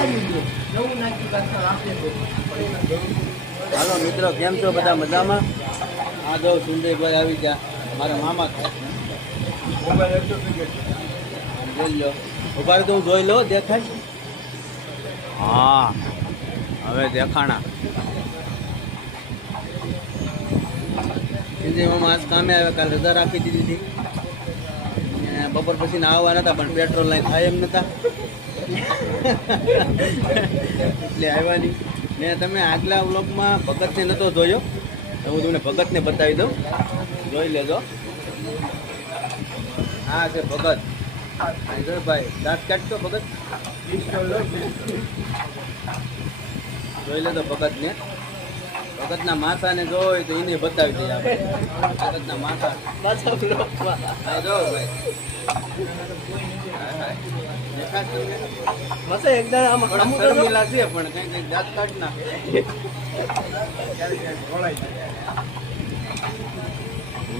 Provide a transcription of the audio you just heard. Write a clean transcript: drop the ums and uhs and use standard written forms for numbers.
હાલો મિત્રો, કેમ છો બધા? મજામાં? આ જો સુંદરભાઈ આવી ગયા, મારા મામા જોઈ લો. ઉભા તો હું જોઈ લો, દેખાય? હા, હવે દેખાણા. મામા આજ કામે આવ્યા, કાલે રજા રાખી દીધી હતી. બપોર પછી આવવા નતા, પણ પેટ્રોલ લાઈન થાય એમ નતા એટલે આવ્યા નહીં. ને તમે આગલા વ્લોગમાં ભગતને નતો જોયો, હું તમને ભગતને બતાવી દઉં, જોઈ લેજો. હા છે ભગત. ભાઈ દાંત કાઢતો ભગત, જોઈ લેજો ભગતને. ભગતના માથાને જોઈ તો એને બતાવી દઈએ આપણે. ભગતના માથા જો ભાઈ એકદમ શર્મિલા છે, પણ કઈ દાંત કાઢ નાખે.